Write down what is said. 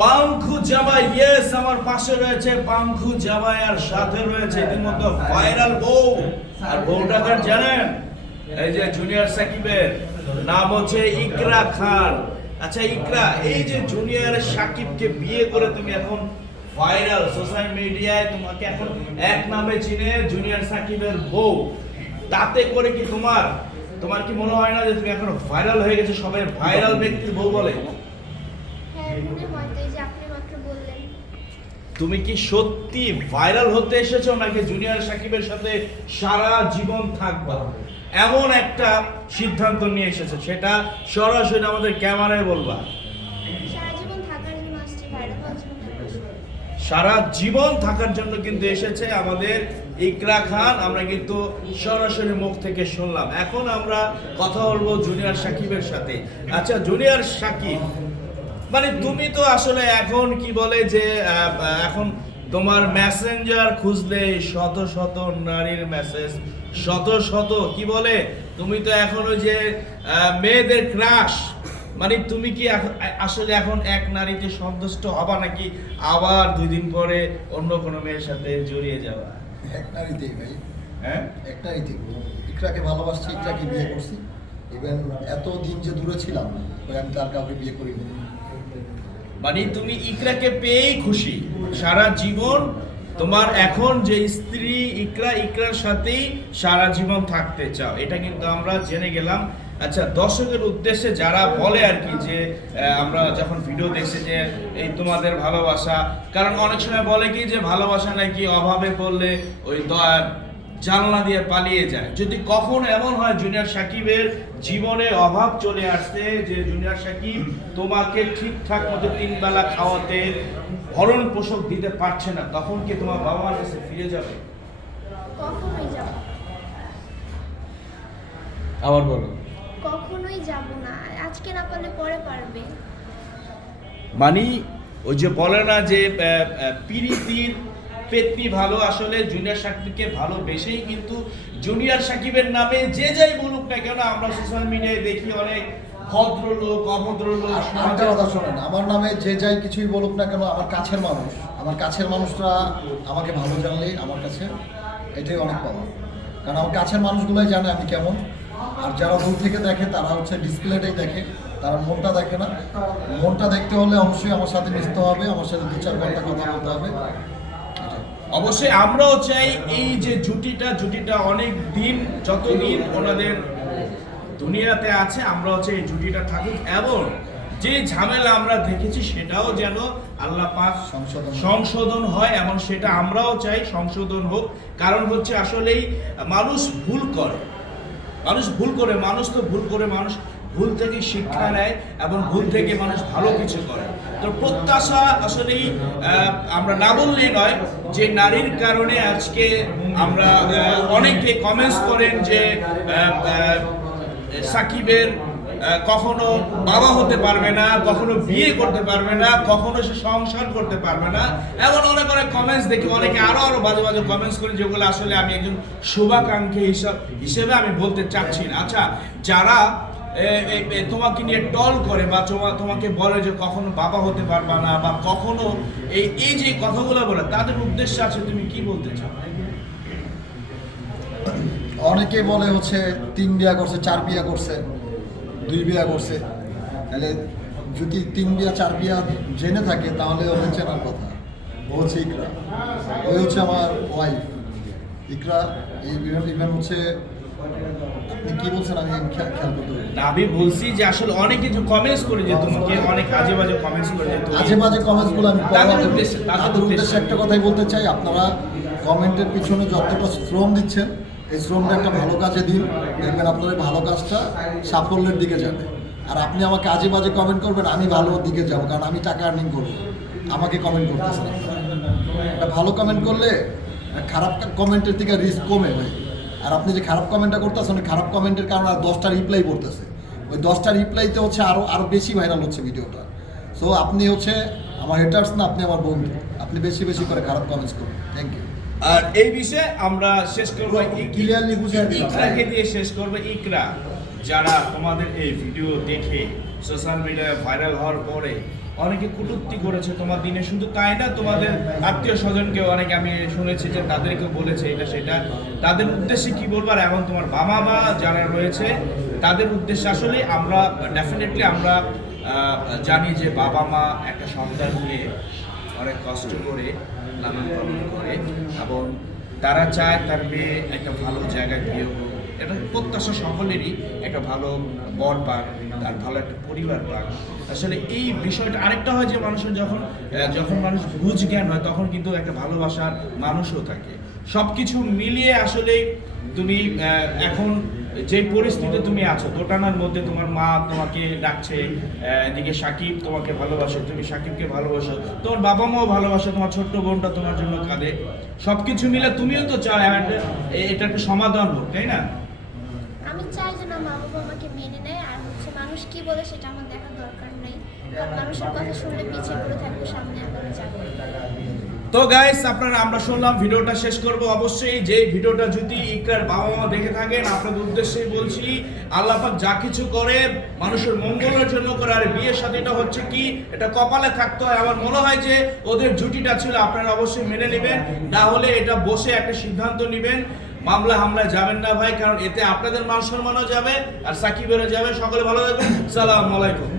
পাংখু জামাই ইয়েস আমার পাশে রয়েছে পাংখু জামাই আর সাথে রয়েছে ইতিমধ্যে ভাইরাল বউ। আর বউটা জানেন? এই যে জুনিয়র সাকিবের। নাম হচ্ছে ইকরা খান। আচ্ছা ইকরা, এই যে জুনিয়র সাকিবকে বিয়ে করে তুমি এখন ভাইরাল সোশ্যাল মিডিয়ায় তোমাকে এখন এক নামে চিনে জুনিয়র সাকিবের বউ। তাতে করে কি তোমার তোমার কি মনে হয় না যে তুমি এখন ভাইরাল হয়ে গেছে? সবাই ভাইরাল ব্যক্তির বউ বলে? মনে হয় তো এই যে আপনি মাত্র বললেন। তুমি কি সত্যি ভাইরাল হতে এসেছ নাকি জুনিয়র সাকিবের সাথে সারা জীবন থাকবা? এমন একটা সিদ্ধান্ত নিয়ে এসেছ সেটা সরাসরি আমাদের ক্যামেরায় বলবা। সারা জীবন থাকার জন্য আসছি ভাইরাল হওয়ার জন্য। সারা জীবন থাকার জন্য কিন্তু এসেছে আমাদের ইকরা খান আমরা কিন্তু সরাসরি মুখ থেকে শুনলাম। এখন আমরা কথা বলব জুনিয়র সাকিবের সাথে। আচ্ছা জুনিয়র সাকিব মানে তুমি তো আসলে এখন কি বলে যে আহ, এখন তোমার মেসেঞ্জার খুঁজলে শত শত নারীর মেসেজ শত শত কি বলে? তুমি তো এখন ওই যে আহ, মেয়েদের ক্রাশ মানে তুমি কি এখন- আসলে এখন এক নারীতে সন্তুষ্ট হবা নাকি আবার দুই দিন পরে অন্য কোনো মেয়ের সাথে জড়িয়ে যাওয়া এক নারীতেই ভাই। হ্যাঁ? এক নারীতেই ইকরাকে ভালোবাসছি ইকরাকে বিয়ে করছি। ইভেন এত দিন যে দূরে ছিলাম ওই আমি তার কাউকে বিয়ে করিনি। মানে তুমি ইকরাকে পেয়েই খুশি। সারা জীবন তোমার এখন যে স্ত্রী ইকরা, ইকরার সাথেই সারা জীবন থাকতে চাও। এটা কিন্তু আমরা জেনে গেলাম। আচ্ছা দর্শকের উদ্দেশ্যে যারা বলে আর কি যে আমরা যখন ভিডিও দেখছি যে এই তোমাদের ভালোবাসা, কারণ অনেক সময় বলে কি যে ভালোবাসা নাকি অভাবে পড়লে ওই জানলা দিয়ে পালিয়ে যায়। যদি কখনো এমন হয় জুনিয়র সাকিবের জীবনে অভাব চলে আসছে যে জুনিয়র সাকিব তোমাকে ঠিকঠাক মতো তিন বেলা খাওয়াতে ভরণ পোষক দিতে পারছে না তখন কি তোমার বাবা মার কাছে ফিরে যাবে? আবার বলো। কখনোই যাব না। আজকে না পারলে পরে পারবে। মানে ওই যে বলে না যে পিরিতির পেতনি ভালো আসলে জুনিয়র সাকিবকে ভালোবেসেই কিন্তু জুনিয়র সাকিবের নামে যে যাই বলুক না কেন, আমরা সোশ্যাল মিডিয়ায় দেখি অনেক ভদ্রলোক, অভদ্রলোক। কথা শোনেন, আমার নামে যে যাই কিছুই বলুক না কেন, আমার কাছের মানুষ। আমার কাছের মানুষরা আমাকে ভালো জানলেই আমার কাছে এটাই অনেক পাওয়া কারণ আমার কাছের মানুষগুলোই জানে আমি কেমন। আর যারা দূর থেকে দেখে, তারা হচ্ছে ডিসপ্লেটাই দেখে। তারা মনটা দেখে না। মনটা দেখতে হলে অবশ্যই আমার সাথে মিশতে হবে, আমার সাথে দু চার ঘণ্টা কথা বলতে হবে। অবশ্যই আমরাও চাই এই যে জুটিটা জুটিটা অনেক দিন যতদিন ওনাদের দুনিয়াতে আছে আমরাও চাই এই জুটিটা থাকুক এবং যে ঝামেলা আমরা দেখেছি সেটাও যেন আল্লাহ পাক সংশোধন। সংশোধন হয় এবং সেটা আমরাও চাই সংশোধন হোক। কারণ হচ্ছে আসলেই মানুষ ভুল করে। মানুষ ভুল করে মানুষ তো ভুল করে মানুষ ভুল থেকে শিক্ষা নেয় এবং ভুল থেকে মানুষ ভালো কিছু করে। তো প্রত্যাশা আসলেই আমরা না বললেই নয় যে নারীর কারণে আজকে আমরা অনেকে কমেন্টস করেন যে সাকিবের কখনো বাবা হতে পারবে না, কখনো বিয়ে করতে পারবে না, কখনো সে সংসার করতে পারবে না। এমন অনেক অনেক কমেন্টস দেখি, অনেকে আরও আরও বাজে বাজে কমেন্টস করে যেগুলো আসলে আমি একজন শুভাকাঙ্ক্ষী হিসাব হিসেবে আমি বলতে চাচ্ছি না। আচ্ছা যারা তোমাকে নিয়ে টল করে বা তোমা- তোমাকে বলে যে কখনো বাবা হতে পারবা না বা কখনো এই এই যে কথাগুলো বলে, তাদের উদ্দেশ্য আছে, তুমি কি বলতে চাও? অনেকে বলে হচ্ছে, তিন বিয়া করছে, চার বিয়া করছে, দুই বিয়া করছে। তাহলে যদি তিন বিয়া, চার বিয়া জেনে থাকে, তাহলে ওদের চেনার কথা। ও হচ্ছে ইকরা। ওই হচ্ছে আমার ওয়াইফ ইকরা, এই ইভেন হচ্ছে কি বলছেন? আমি খেয়াল করতে না, আমি বলছি যে আসলে অনেকে যে কমেন্টস করে যে তোমাকে অনেক আজে বাজে কমেন্টস করে যে আজে বাজে কমেন্টসগুলো আমি তাদের উদ্দেশ্যে, তাদের উদ্দেশ্যে। একটা কথাই বলতে চাই আপনারা কমেন্টের পিছনে যতটা শ্রম দিচ্ছেন এই শ্রমটা একটা ভালো কাজে দিন। দেখবেন আপনার ভালো কাজটা সাফল্যের দিকে যাবে। আর আপনি আমাকে আজে বাজে কমেন্ট করবেন আমি ভালো দিকে যাব কারণ আমি টাকা আর্নিং করব। আমাকে কমেন্ট করতেছেন একটা ভালো কমেন্ট করলে খারাপ কমেন্টের থেকে রিস্ক কমে। ভাই আর আপনি যে খারাপ কমেন্টটা করতেছেন ওই খারাপ কমেন্টের কারণে আর দশটা রিপ্লাই করতেছে। ওই দশটা রিপ্লাইতে হচ্ছে আরও আরও বেশি ভাইরাল হচ্ছে ভিডিওটা। সো আপনি হচ্ছে আমার হেটার্স না আপনি আমার বন্ধু। আপনি বেশি বেশি করে খারাপ কমেন্টস করুন। থ্যাংক ইউ আর এই বিষয়ে আমরা শেষ করব বুঝিয়ে দিলাম। ইকরাকে দিয়ে শেষ করব ইকরা। যারা তোমাদের এই ভিডিও দেখে সোশ্যাল মিডিয়ায় ভাইরাল হওয়ার পরে অনেকে কটূক্তি করেছে, তোমার দিনে শুধু তাই না, তোমাদের আত্মীয় স্বজনকেও অনেকে আমি শুনেছি যে তাদেরকেও বলেছে এটা সেটা। তাদের উদ্দেশ্যে কি বলব? আর এবং তোমার বাবা মা যারা রয়েছে, তাদের উদ্দেশ্যে আসলে আমরা ডেফিনেটলি আমরা জানি যে বাবা মা একটা সন্তান সন্তানকে অনেক কষ্ট করে, লালন পালন করে এবং তারা চায় তার মেয়ে একটা ভালো জায়গায় বিয়ে হোক। এটা প্রত্যাশা সকলেরই একটা ভালো বর পাক, তার ভালো একটা পরিবার পাক। আসলে এই বিষয়টা আরেকটা হয় যে মানুষের যখন যখন মানুষ বুঝ জ্ঞান হয়, তখন কিন্তু একটা ভালোবাসার মানুষও থাকে। সব কিছু মিলিয়ে আসলে তুমি এখন যে পরিস্থিতিতে তুমি আছো, দোটানার মধ্যে তোমার মা তোমাকে ডাকছে এদিকে সাকিব তোমাকে ভালোবাসে, তুমি সাকিবকে ভালোবাসো, তোমার বাবা মাও ভালোবাসে, তোমার ছোট্ট বোনটা তোমার জন্য কাঁদে। সবকিছু মিলে তুমিও তো চাও এটা একটা সমাধান হোক, তাই না? আমি চাই যে মা বাবা আমাকে মেনে নেয়। আর হচ্ছে মানুষ কি বলে সেটা আমার দেখার দরকার নেই। মানুষের কথা শুনলে পিছিয়ে পড়ে থাকব, সামনে আগানো যাবে তো গাইস আপনারা, আমরা শুনলাম ভিডিওটা শেষ করব। অবশ্যই যে ভিডিওটা যদি ইকরার বাবা মা দেখে থাকেন, আপনাদের উদ্দেশ্যেই বলছি, আল্লাহ পাক যা কিছু করে, মানুষের মঙ্গলের জন্য করে। আর বিয়ের সাথীটা হচ্ছে কি? এটা কপালে থাকতে হয়। আমার মনে হয় যে ওদের জুটিটা ছিল, আপনারা অবশ্যই মেনে নেবেন। না হলে এটা বসে একটা সিদ্ধান্ত নেবেন। মামলা হামলা যাবেন না ভাই, কারণ এতে আপনাদের মান সম্মানও যাবে আর সাকিবেরও যাবে। সকলে ভালো থাকবেন। সালাম আলাইকুম।